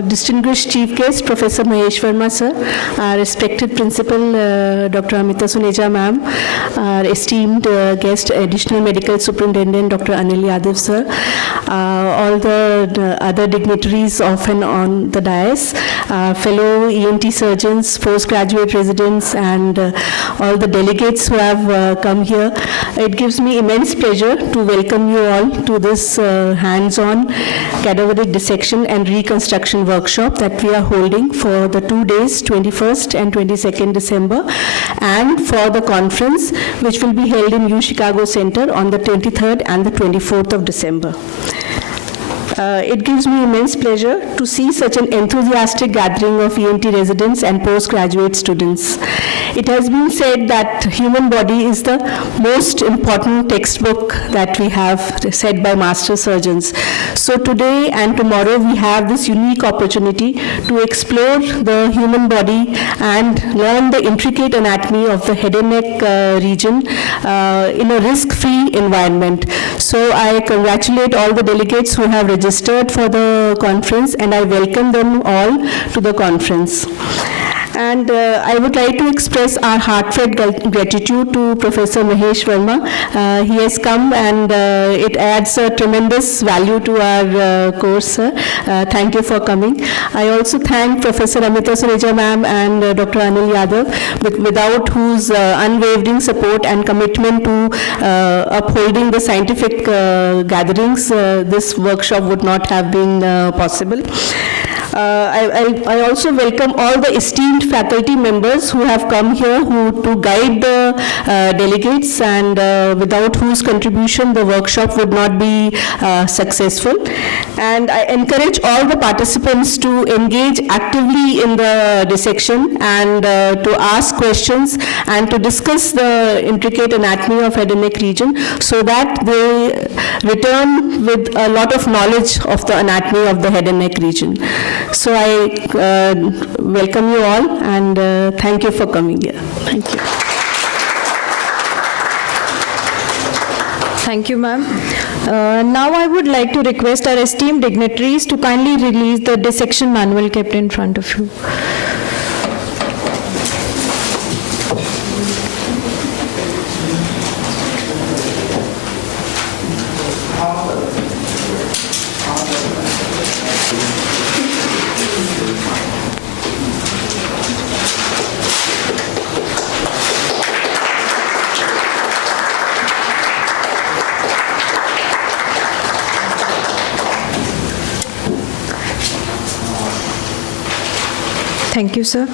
Distinguished Chief Guest, Professor Mahesh Verma, sir, our respected Principal, Dr. Amita Suneja, ma'am, our esteemed guest, Additional Medical Superintendent, Dr. Anil Yadav, sir, all the other dignitaries of and on the dais, fellow ENT surgeons, postgraduate residents, and all the delegates who have come here. It gives me immense pleasure to welcome you all to this hands-on cadaveric dissection and reconstruction workshop that we are holding for the 2 days, 21st and 22nd December, and for the conference which will be held in U Chicago Center on the 23rd and the 24th of December. It gives me immense pleasure to see such an enthusiastic gathering of ENT residents and postgraduate students. It has been said that human body is the most important textbook that we have, said by master surgeons. So today and tomorrow we have this unique opportunity to explore the human body and learn the intricate anatomy of the head and neck region in a risk-free environment. So I congratulate all the delegates who have registered for the conference, and I welcome them all to the conference. And I would like to express our heartfelt gratitude to Professor Mahesh Verma. He has come and it adds a tremendous value to our course, sir. Thank you for coming. I also thank Professor Amita Suneja ma'am and Dr. Anil Yadav, without whose unwavering support and commitment to upholding the scientific gatherings, this workshop would not have been possible. I also welcome all the esteemed faculty members who have come here to guide the delegates, and without whose contribution the workshop would not be successful. And I encourage all the participants to engage actively in the dissection and to ask questions and to discuss the intricate anatomy of head and neck region, so that they return with a lot of knowledge of the anatomy of the head and neck region. So I welcome you all, and thank you for coming here. Thank you. Thank you, ma'am. Now I would like to request our esteemed dignitaries to kindly release the dissection manual kept in front of you. Thank you, sir.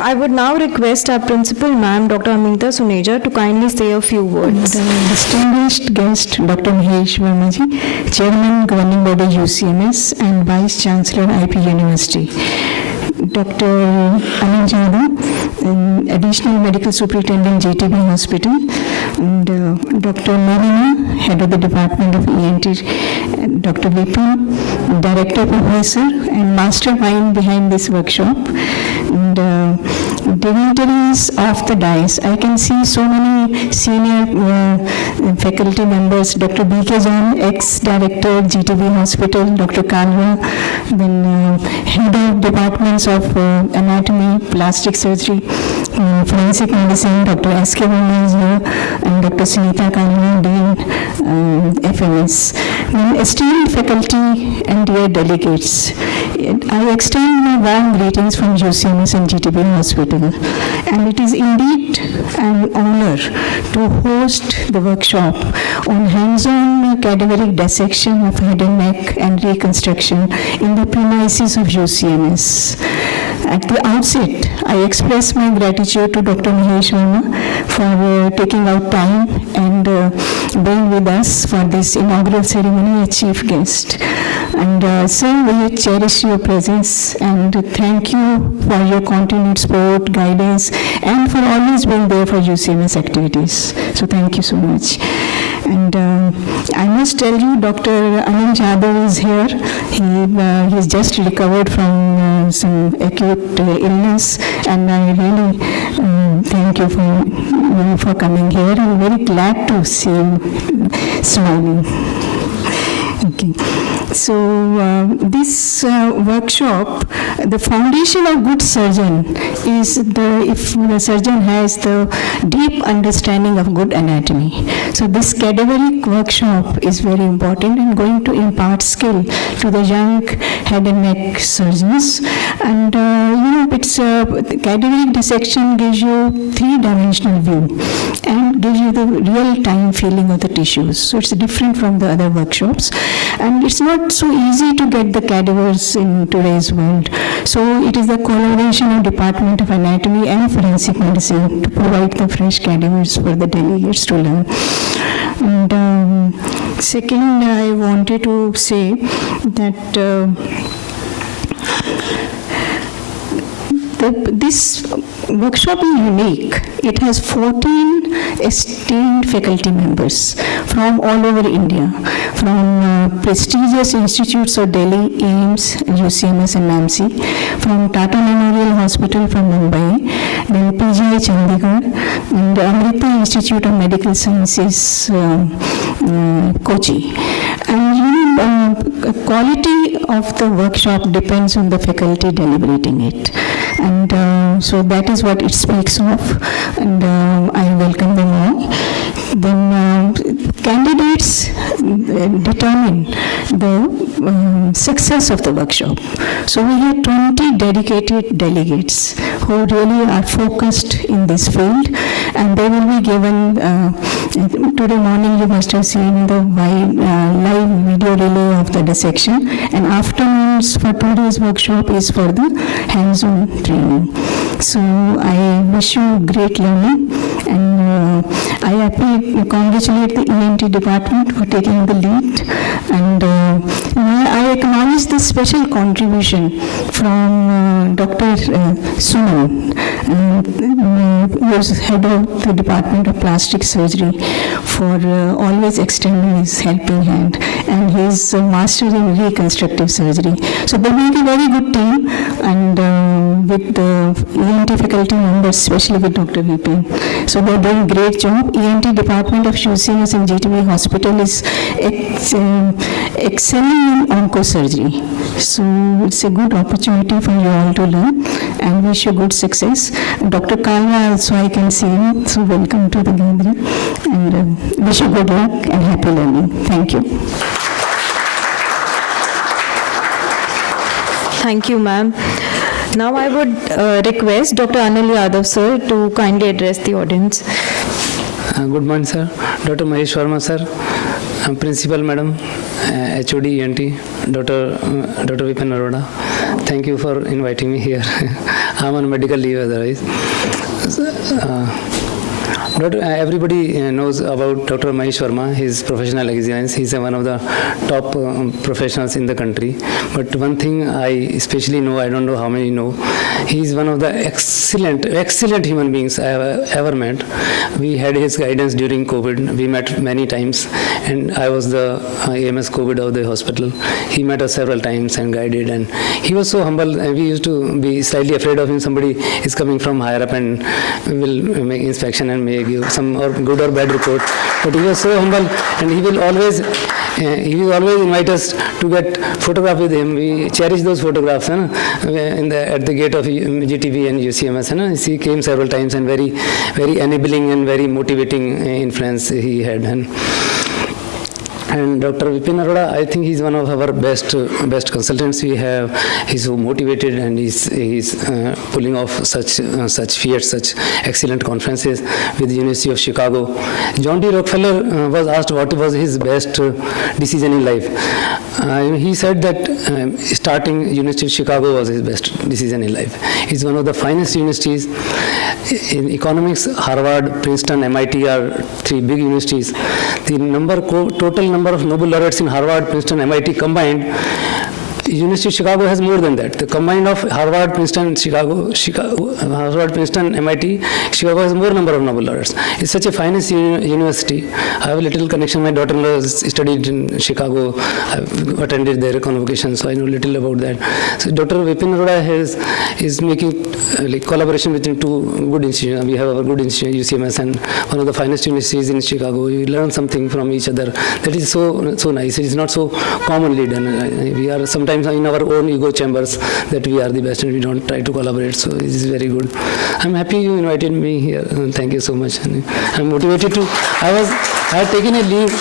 I would now request our principal, ma'am, Dr. Amita Suneja, to kindly say a few words. Distinguished guest, Dr. Mahesh Verma ji, Chairman, Governing Body UCMS, and Vice Chancellor, IP University. Dr. Anil Yadav, Additional Medical Superintendent, JTB Hospital, and Dr. Marina, Head of the Department of ENT, Dr. Vipin, Director Professor, and mastermind behind this workshop, and dignitaries of the dais. I can see so many senior faculty members, Dr. B.K. John, ex-director, GTB Hospital, Dr. Kalwa, then Head of Departments of Anatomy, Plastic Surgery, Forensic Medicine, Dr. S.K. Verma is here, and Dr. Sunita Kalwa, Dean, FMS. Then esteemed faculty and dear delegates, I extend my warm greetings from UCMS and GTB Hospital, and it is indeed an honor to host the workshop on hands-on cadaveric dissection of head and neck and reconstruction in the premises of UCMS. At the outset, I express my gratitude to Dr. Mahesh Verma for taking out time and being with us for this inaugural ceremony as chief guest. And sir, we cherish your presence and thank you for your continued support, guidance, and for always being there for UCMS activities. So thank you so much. And I must tell you, Dr. Anil Yadav is here. He has just recovered from some acute illness, and I really thank you for coming here. I'm very glad to see you smiling. Okay. So this workshop, the foundation of good surgeon is if the surgeon has the deep understanding of good anatomy. So this cadaveric workshop is very important and going to impart skill to the young head and neck surgeons. And it's cadaveric dissection gives you three-dimensional view and gives you the real-time feeling of the tissues. So it's different from the other workshops, and it's not so easy to get the cadavers in today's world. So it is the collaboration of Department of Anatomy and Forensic Medicine to provide the fresh cadavers for the delegates to learn. And second, I wanted to say that this workshop is unique. It has 14 esteemed faculty members from all over India, from prestigious institutes of Delhi, AIIMS, UCMS and NAMC, from Tata Memorial Hospital from Mumbai, then PGI Chandigarh, and Amrita Institute of Medical Sciences, Kochi. And quality of the workshop depends on the faculty deliberating it. And so that is what it speaks of, and I welcome them all. Then candidates determine the success of the workshop. So we had 20 dedicated delegates who really are focused in this field, and they will be given, today morning you must have seen the live video relay of the dissection, and afternoons for today's workshop is for the hands-on training. So I wish you great learning, and I congratulate the ENT department for taking the lead, and I acknowledge the special contribution from Dr. Suman, who is head of the Department of Plastic Surgery, for always extending his helping hand, and his master in reconstructive surgery. So they make a very good team, and with the ENT faculty members, especially with Dr. Vipin. So they're doing a great job. ENT department of UCMS and GTB hospital is excelling in oncosurgery. So it's a good opportunity for you all to learn, and wish you good success. Dr. Kalwa also I can see you, so welcome to the gathering, and wish you good luck and happy learning. Thank you. Thank you, ma'am. Now I would request Dr. Anil Yadav, sir, to kindly address the audience. Good morning, sir. Dr. Mahesh Verma, sir. Principal, madam, HOD, ENT, Dr. Vipin Arora. Thank you for inviting me here. I'm on medical leave otherwise. Everybody knows about Dr. Mahesh Verma, his professional excellence. He's one of the top professionals in the country. But one thing I especially know, I don't know how many know, he's one of the excellent human beings I have ever met. We had his guidance during COVID. We met many times, and I was the AMS COVID of the hospital. He met us several times and guided, and he was so humble. We used to be slightly afraid of him. Somebody is coming from higher up and will make inspection and may give some or good or bad report. But he was so humble, and he will always invite us to get photograph with him. We cherish those photographs at the gate of GTV and UCMS. He came several times, and very enabling and very motivating influence he had. And Dr. Vipin Arora, I think he's one of our best consultants we have. He's so motivated, and he's pulling off such feats, such excellent conferences with the University of Chicago. John D. Rockefeller was asked what was his best decision in life. He said that starting University of Chicago was his best decision in life. It's one of the finest universities. In economics, Harvard, Princeton, MIT are three big universities. The total number of Nobel laureates in Harvard, Princeton, MIT combined University of Chicago has more than that. The combined of Harvard, Princeton, Harvard, Princeton, MIT, Chicago has more number of Nobel laureates. It's such a finest university. I have a little connection. My daughter-in-law studied in Chicago. I've attended their convocation, so I know little about that. So Dr. Vipin Arora is making collaboration between two good institutions. We have a good institution, UCMS, and one of the finest universities in Chicago. We learn something from each other. That is so nice. It is not so commonly done. We are sometimes in our own ego chambers that we are the best and we don't try to collaborate. So this is very good. I'm happy you invited me here. Thank you so much. I'm motivated to. I had taken a leave.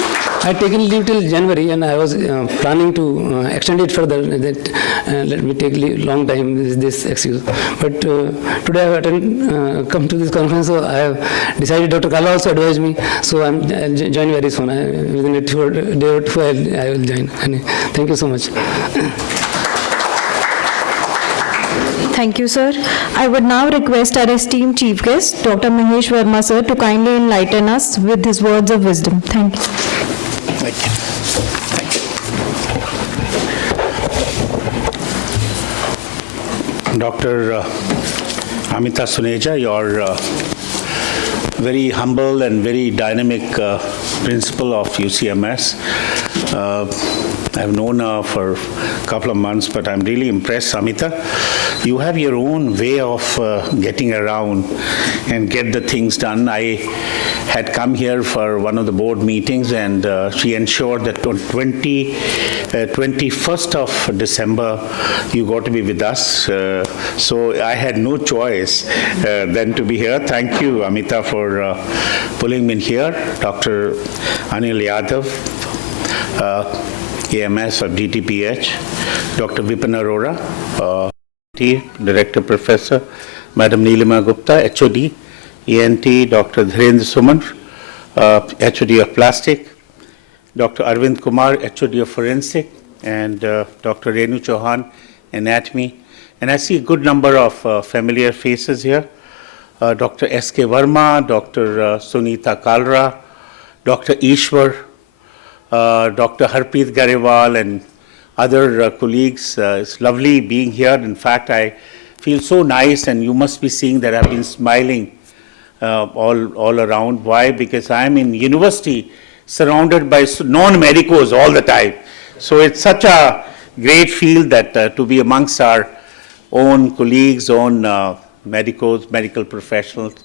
I had taken leave till January, and I was planning to extend it further. That let me take leave long time. This excuse, but today I have come to this conference, so I have decided. Dr. Kala also advised me, so I'll join very soon. Within a day or two, I will join. Thank you so much. Thank you, sir. I would now request our esteemed chief guest, Dr. Mahesh Verma, sir, to kindly enlighten us with his words of wisdom. Thank you. Thank you. Thank you. Dr. Amita Suneja, your very humble and very dynamic principal of UCMS. I've known her for a couple of months, but I'm really impressed, Amita. You have your own way of getting around and get the things done. I had come here for one of the board meetings, and she ensured that on 21st of December, you got to be with us. So I had no choice than to be here. Thank you, Amita, for pulling me in here. Dr. Anil Yadav, AMS of DTPH, Dr. Vipin Arora, Director Professor, Madam Neelima Gupta, HOD, ENT, Dr. Dhirendra Suman, HOD of Plastic, Dr. Arvind Kumar, HOD of Forensic, and Dr. Renu Chauhan, Anatomy. And I see a good number of familiar faces here. Dr. S.K. Verma, Dr. Sunita Kalra, Dr. Ishwar, Dr. Harpreet Garewal, and other colleagues. It's lovely being here. In fact, I feel so nice, and you must be seeing that I've been smiling all around. Why? Because I'm in university surrounded by non-medicos all the time. So it's such a great feel that to be amongst our own colleagues, own medicos, medical professionals.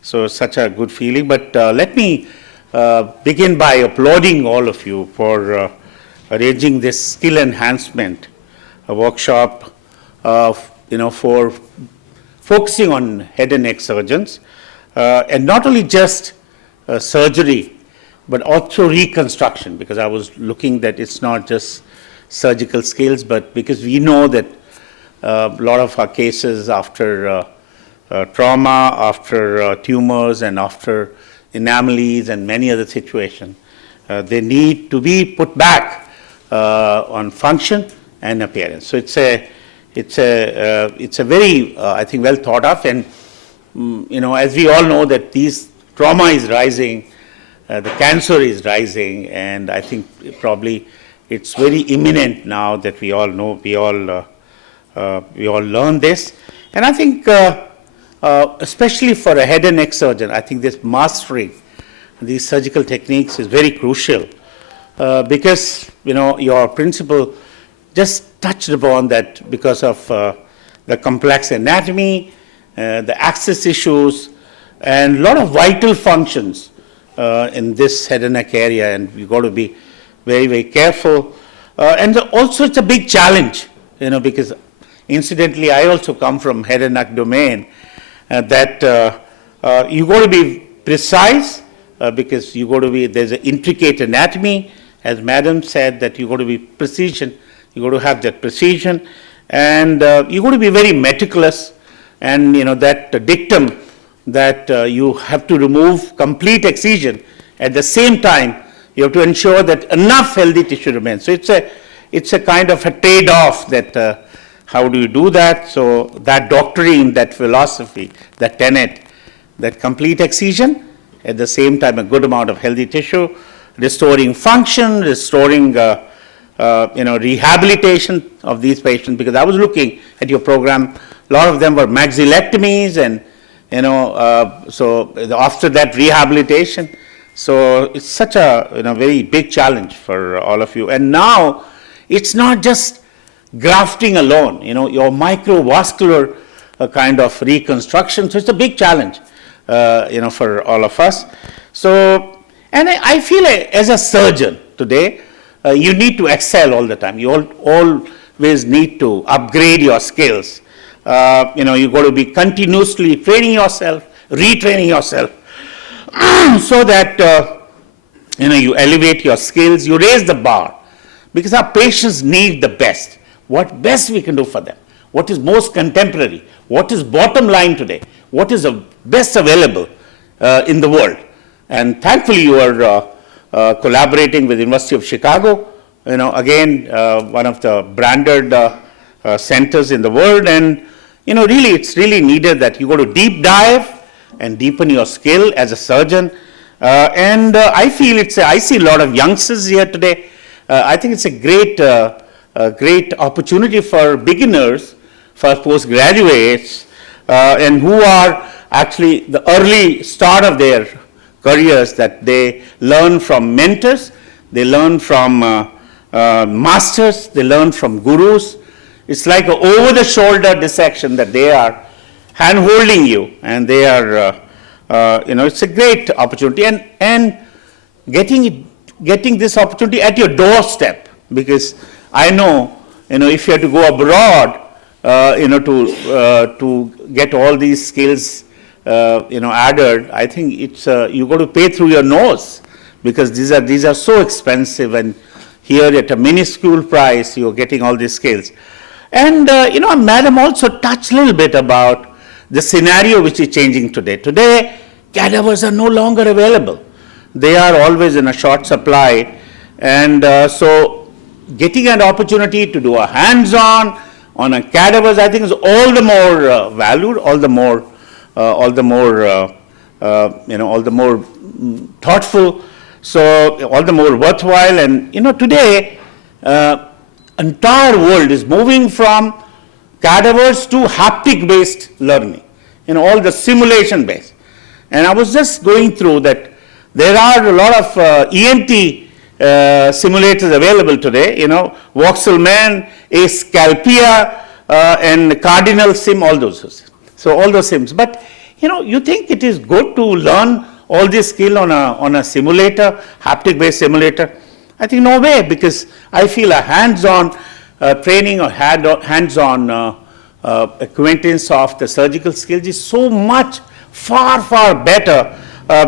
So such a good feeling. But let me begin by applauding all of you for arranging this skill enhancement workshop, for focusing on head and neck surgeons, and not only just surgery, but also reconstruction, because I was looking that it's not just surgical skills, but because we know that a lot of our cases after trauma, after tumors, and after anomalies and many other situations, they need to be put back on function and appearance. So it's a very I think well thought of, and as we all know that these trauma is rising, the cancer is rising, and I think probably it's very imminent now that we all know, we all learn this. And I think especially for a head and neck surgeon, I think this mastering these surgical techniques is very crucial, because your principal just touched upon that because of the complex anatomy, the access issues, and a lot of vital functions in this head and neck area, and we've got to be very, very careful. And also it's a big challenge, because incidentally I also come from head and neck domain, that you got to be precise, because you got to be, there's an intricate anatomy, as Madam said, that you got to be precision, you got to have that precision, and you got to be very meticulous, and that dictum that you have to remove complete excision. At the same time, you have to ensure that enough healthy tissue remains. So it's a kind of a trade-off that how do you do that? So that doctrine, that philosophy, that tenet, that complete excision, at the same time a good amount of healthy tissue, restoring function, restoring rehabilitation of these patients, because I was looking at your program, a lot of them were maxillectomies and, so after that rehabilitation. So it's such a, very big challenge for all of you. And now it's not just grafting alone, your microvascular kind of reconstruction. So it's a big challenge, for all of us. So, and I feel as a surgeon today, you need to excel all the time. You always need to upgrade your skills. You got to be continuously training yourself, retraining yourself, so that you elevate your skills, you raise the bar, because our patients need the best. What best we can do for them? What is most contemporary? What is bottom line today? What is the best available in the world? And thankfully, you are collaborating with University of Chicago, again, one of the branded centers in the world. And, really, it's really needed that you go to deep dive and deepen your skill as a surgeon. I feel I see a lot of youngsters here today. I think it's a great opportunity for beginners, for postgraduates, and who are actually the early start of their careers, that they learn from mentors, they learn from masters, they learn from gurus. It's like an over-the-shoulder dissection that they are hand-holding you, and they are, it's a great opportunity, and getting this opportunity at your doorstep, because I know, if you have to go abroad, to get all these skills, added, I think it's you got to pay through your nose, because these are so expensive, and here at a minuscule price, you're getting all these skills. And Madam also touched a little bit about the scenario which is changing today. Today, cadavers are no longer available. They are always in a short supply, and so getting an opportunity to do a hands-on on a cadavers, I think, is all the more valued, all the more thoughtful, so all the more worthwhile. And today, entire world is moving from cadavers to haptic-based learning, all the simulation-based. And I was just going through that there are a lot of ENT simulators available today, Voxelman, Ascalpia, and Cardinal Sim, all those. So all those sims. But, you think it is good to learn all this skill on a simulator, haptic-based simulator? I think no way, because I feel a hands-on training or hands-on acquaintance of the surgical skills is so much far better,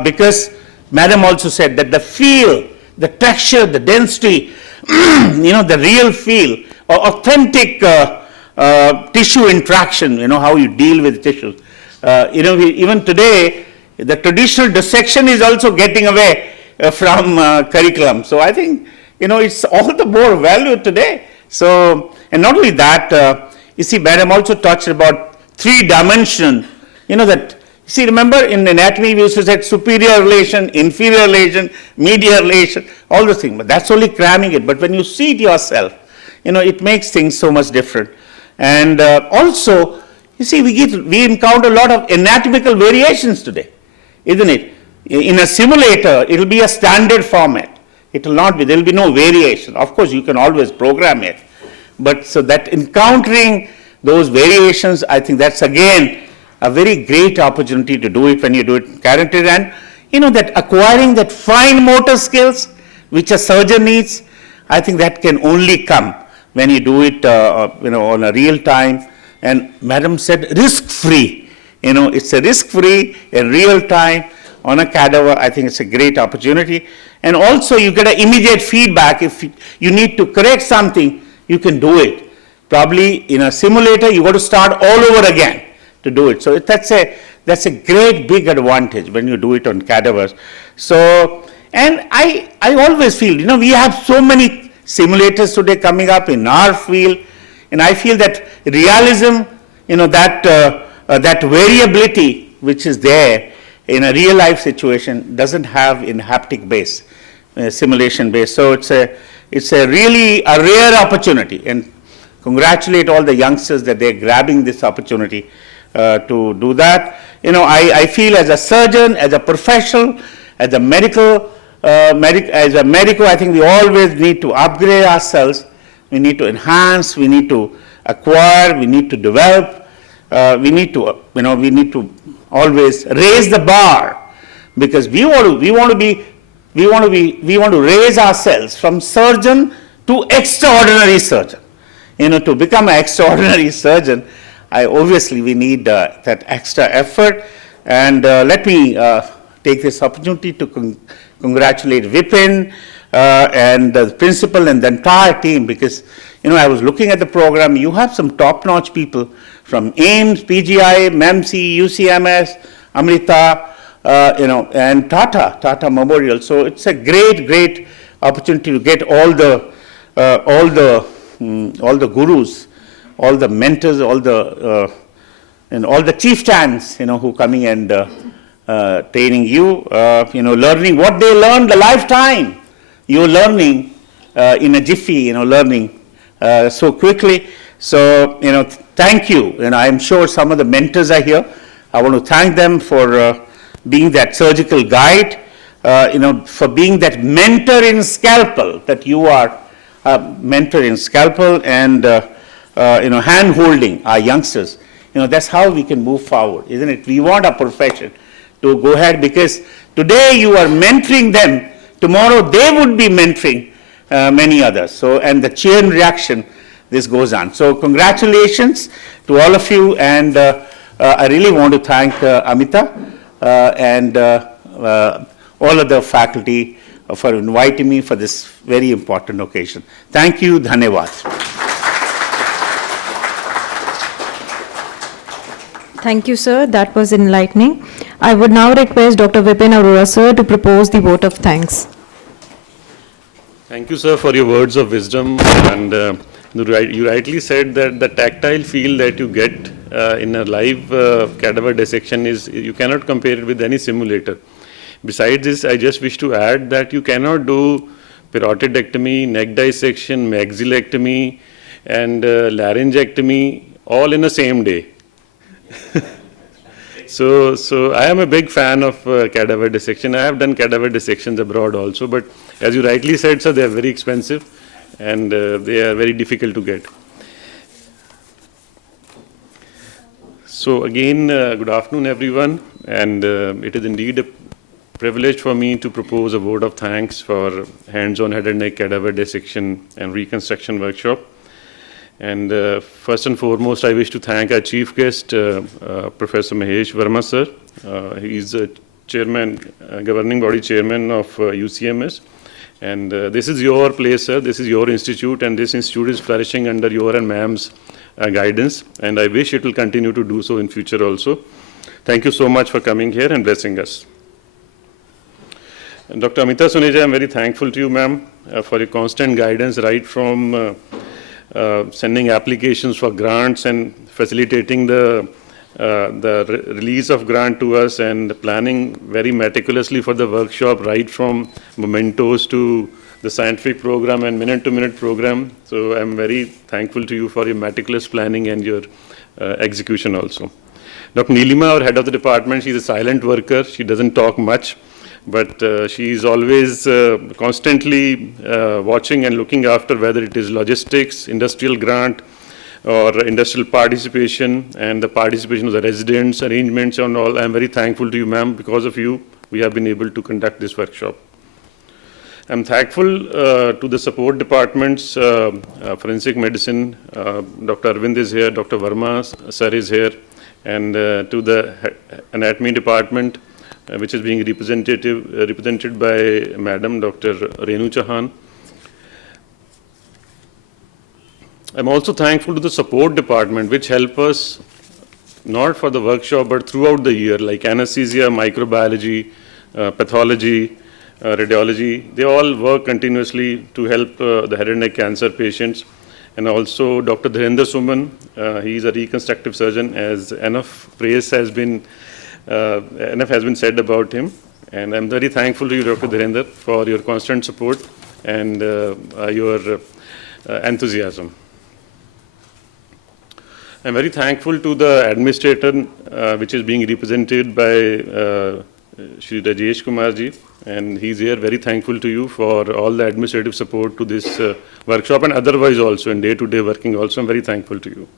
because Madam also said that the feel, the texture, the density, the real feel, or authentic tissue interaction, how you deal with tissues. Even today, the traditional dissection is also getting away from curriculum. So I think, it's all the more value today. So, and not only that, you see, Madam also touched about 3-dimension, remember in anatomy we used to say superior relation, inferior relation, medial relation, all those things, but that's only cramming it. But when you see it yourself, it makes things so much different. And also, you see, we encounter a lot of anatomical variations today, isn't it? In a simulator, it will be a standard format. It will not be, there will be no variation. Of course, you can always program it. But so that encountering those variations, I think that's again a very great opportunity to do it when you do it guaranteed. And that acquiring that fine motor skills which a surgeon needs, I think that can only come when you do it on a real time. And Madam said risk-free. It's a risk-free in real time on a cadaver. I think it's a great opportunity. And also you get an immediate feedback. If you need to correct something, you can do it. Probably in a simulator, you got to start all over again to do it. So that's a great big advantage when you do it on cadavers. So, and I always feel, we have so many simulators today coming up in our field, and I feel that realism, that variability which is there in a real life situation doesn't have in haptic base, simulation base. So it's a really a rare opportunity, and congratulate all the youngsters that they're grabbing this opportunity to do that. You know, I feel as a surgeon, as a professional, as a medical, I think we always need to upgrade ourselves. We need to enhance, we need to acquire, we need to develop, we need to always raise the bar, because we want to raise ourselves from surgeon to extraordinary surgeon. You know, to become an extraordinary surgeon, obviously we need that extra effort. And let me take this opportunity to congratulate Vipin and the principal and the entire team, because, you know, I was looking at the program. You have some top-notch people from AIMS, PGI, MEMC, UCMS, Amrita, and Tata Memorial. So it's a great opportunity to get all the gurus, all the mentors, all the chieftains, who coming and training you, learning what they learned a lifetime. You're learning in a jiffy, learning so quickly. So, thank you. I'm sure some of the mentors are here. I want to thank them for being that surgical guide, for being that mentor in scalpel, that you are mentor in scalpel, and hand-holding our youngsters. That's how we can move forward, isn't it? We want our profession to go ahead, because today you are mentoring them, tomorrow they would be mentoring many others. So, and the chain reaction, this goes on. So congratulations to all of you, and I really want to thank Amita and all of the faculty for inviting me for this very important occasion. Thank you, dhanyavad. Thank you, sir. That was enlightening. I would now request Dr. Vipin Arora, sir, to propose the vote of thanks. Thank you, sir, for your words of wisdom. And you rightly said that the tactile feel that you get in a live cadaver dissection you cannot compare it with any simulator. Besides this, I just wish to add that you cannot do parotidectomy, neck dissection, maxillectomy, and laryngectomy all in the same day. So I am a big fan of cadaver dissection. I have done cadaver dissections abroad also, but as you rightly said, sir, they are very expensive and they are very difficult to get. So again, good afternoon, everyone, and it is indeed a privilege for me to propose a vote of thanks for hands-on head and neck cadaver dissection and reconstruction workshop. And first and foremost, I wish to thank our chief guest, Professor Mahesh Verma, sir. He is the chairman, governing body chairman of UCMS. And this is your place, sir. This is your institute, and this institute is flourishing under your and ma'am's guidance. And I wish it will continue to do so in future also. Thank you so much for coming here and blessing us. And Dr. Amita Suneja, I'm very thankful to you, ma'am, for your constant guidance, right from sending applications for grants and facilitating the release of grant to us, and planning very meticulously for the workshop, right from mementos to the scientific program and minute-to-minute program. So I'm very thankful to you for your meticulous planning and your execution also. Dr. Neelima, our head of the department, she's a silent worker. She doesn't talk much, but she is always constantly watching and looking after whether it is logistics, industrial grant, or industrial participation, and the participation of the residents, arrangements and all. I'm very thankful to you, ma'am. Because of you, we have been able to conduct this workshop. I'm thankful to the support departments, forensic medicine, Dr. Arvind is here, Dr. Verma sir is here, and to the anatomy department, which is being represented by Madam Dr. Renu Chauhan. I'm also thankful to the support department, which help us not for the workshop but throughout the year, like anesthesia, microbiology, pathology, radiology. They all work continuously to help the head and neck cancer patients. And also Dr. Dhirendra Suman, he is a reconstructive surgeon, as enough praise has been said about him. And I'm very thankful to you, Dr. Dhirendra, for your constant support. and your enthusiasm. I'm very thankful to the administrator, which is being represented by Shri Rajesh Kumar ji, and he's here. Very thankful to you for all the administrative support to this workshop and otherwise also in day-to-day working also. I'm very thankful to you.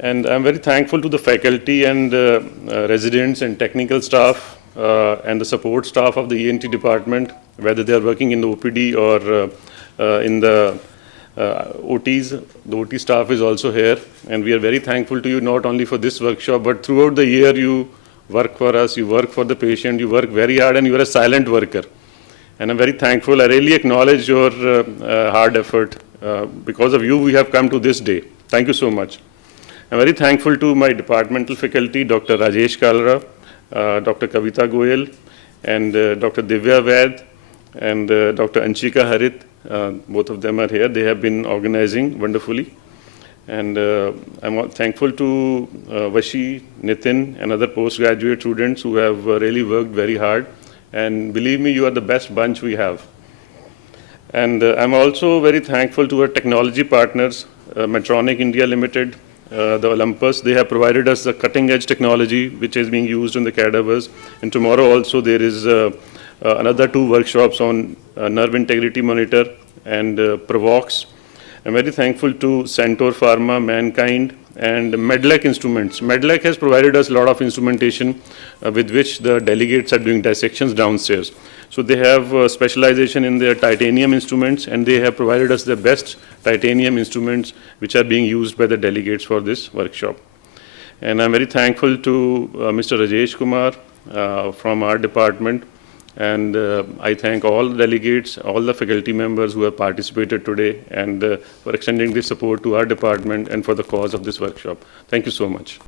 And I'm very thankful to the faculty and residents and technical staff and the support staff of the ENT department, whether they are working in the OPD or in the OTs. The OT staff is also here, and we are very thankful to you not only for this workshop, but throughout the year you work for us, you work for the patient, you work very hard, and you are a silent worker. And I'm very thankful. I really acknowledge your hard effort. Because of you, we have come to this day. Thank you so much. I'm very thankful to my departmental faculty, Dr. Rajesh Kalra, Dr. Kavita Goyal, and Dr. Divya Vaid, and Dr. Anshika Harit. Both of them are here. They have been organizing wonderfully. And I'm thankful to Vashi, Nitin, and other postgraduate students who have really worked very hard. And believe me, you are the best bunch we have. And I'm also very thankful to our technology partners, Medtronic India Limited, the Olympus. They have provided us the cutting-edge technology which is being used in the cadavers. And tomorrow also there is another 2 workshops on nerve integrity monitor and Provox. I'm very thankful to Centaur Pharma, Mankind, and Medlec Instruments. Medlec has provided us a lot of instrumentation with which the delegates are doing dissections downstairs. So they have specialization in their titanium instruments, and they have provided us the best titanium instruments which are being used by the delegates for this workshop. And I'm very thankful to Mr. Rajesh Kumar from our department. And I thank all delegates, all the faculty members who have participated today, and for extending this support to our department and for the cause of this workshop. Thank you so much.